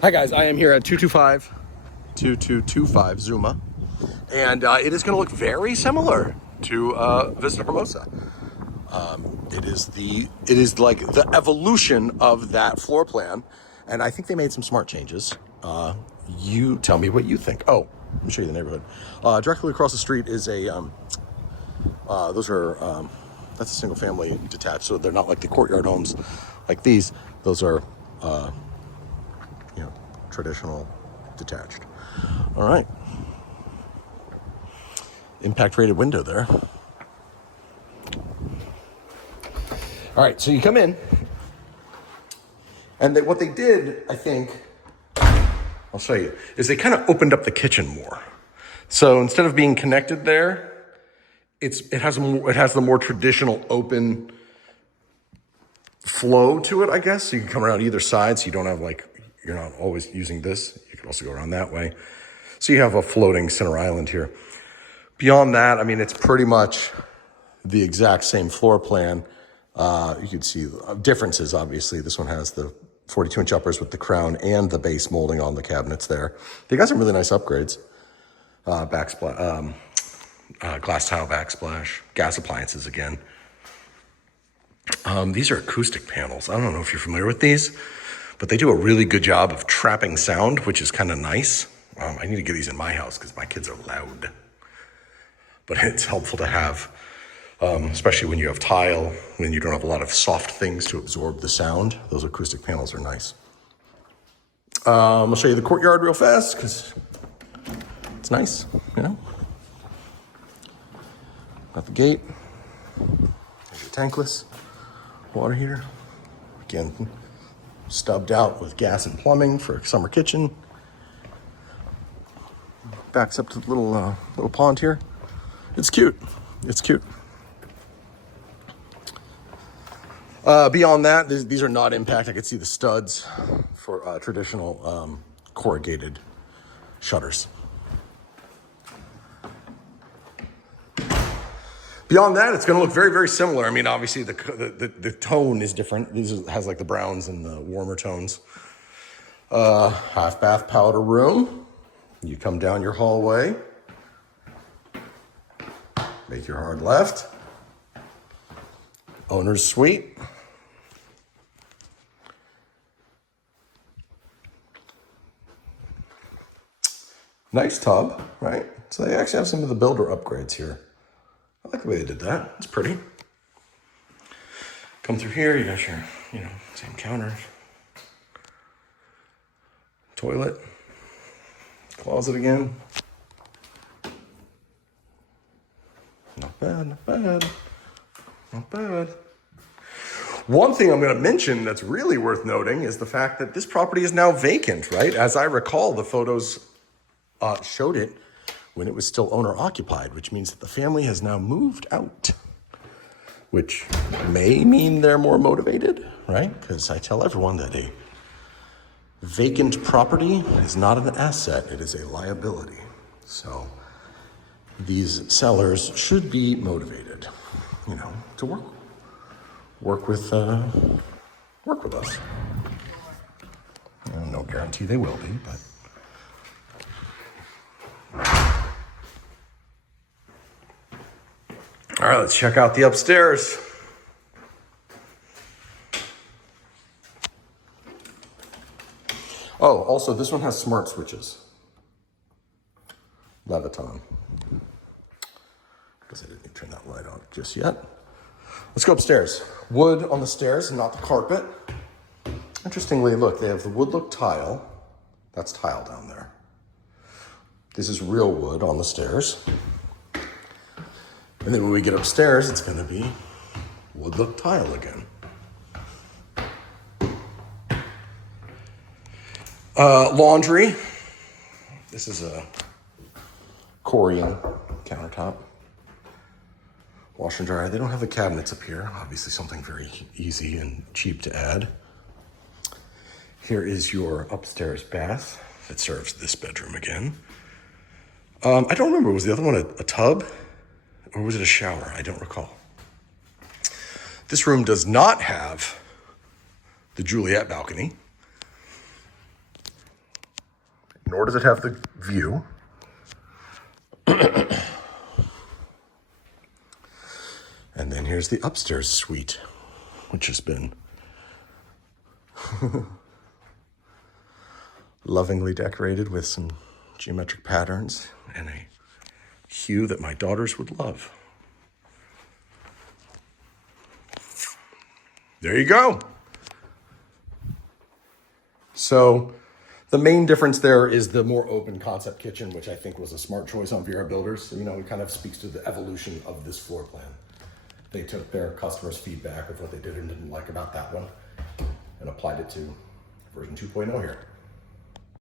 Hi guys, I am here at 2225 Zuma, and it is going to look very similar to Vista Hermosa. It is like the evolution of that floor plan, and I think they made some smart changes. You tell me what you think. Oh, let me show you the neighborhood. Directly across the street is that's a single family detached, so they're not like the courtyard homes like these. Those are traditional detached. All right. Impact rated window there. All right, so you come in, and what they did, I think, I'll show you, is they kind of opened up the kitchen more. So instead of being connected there, it has the more traditional open flow to it, I guess. So you can come around either side, so you don't have you're not always using this. You can also go around that way. So you have a floating center island here. Beyond that, I mean, it's pretty much the exact same floor plan. You can see differences, obviously. This one has the 42-inch uppers with the crown and the base molding on the cabinets there. They got some really nice upgrades. Glass tile backsplash, gas appliances again. These are acoustic panels. I don't know if you're familiar with these, but they do a really good job of trapping sound, which is kind of nice. I need to get these in my house because my kids are loud. But it's helpful to have, especially when you have tile, when you don't have a lot of soft things to absorb the sound. Those acoustic panels are nice. I'll show you the courtyard real fast because it's nice, Got the gate. There's your tankless water heater. Again, stubbed out with gas and plumbing for a summer kitchen. Backs up to the little pond here. It's cute. It's cute. Beyond that, these are not impact. I could see the studs for traditional corrugated shutters. Beyond that, it's going to look very, very similar. I mean, obviously the tone is different. Has like the browns and the warmer tones. Half bath powder room. You come down your hallway. Make your hard left. Owner's suite. Nice tub, right? So they actually have some of the builder upgrades here. I like the way they did that. It's pretty. Come through here, you got your, same counter. Toilet. Closet again. Not bad, not bad. Not bad. One thing I'm going to mention that's really worth noting is the fact that this property is now vacant, right? As I recall, the photos showed it when it was still owner occupied, which means that the family has now moved out, which may mean they're more motivated, right? Because I tell everyone that a vacant property is not an asset, it is a liability. So these sellers should be motivated, to work with us. No guarantee they will be, but. All right, let's check out the upstairs. Oh, also this one has smart switches. Leviton. Guess I didn't turn that light on just yet. Let's go upstairs. Wood on the stairs, not the carpet. Interestingly, look, they have the wood look tile. That's tile down there. This is real wood on the stairs. And then when we get upstairs, it's going to be wood look tile again. Laundry. This is a Corian countertop. Wash and dryer. They don't have the cabinets up here. Obviously something very easy and cheap to add. Here is your upstairs bath that serves this bedroom again. I don't remember, was the other one a tub or was it a shower? I don't recall. This room does not have the Juliet balcony. nor does it have the view. And then here's the upstairs suite, which has been lovingly decorated with some geometric patterns and a hue that my daughters would love. There you go. So the main difference there is the more open concept kitchen, which I think was a smart choice on Viera Builders. You know, it kind of speaks to the evolution of this floor plan. They took their customers' feedback of what they did and didn't like about that one and applied it to version 2.0 here.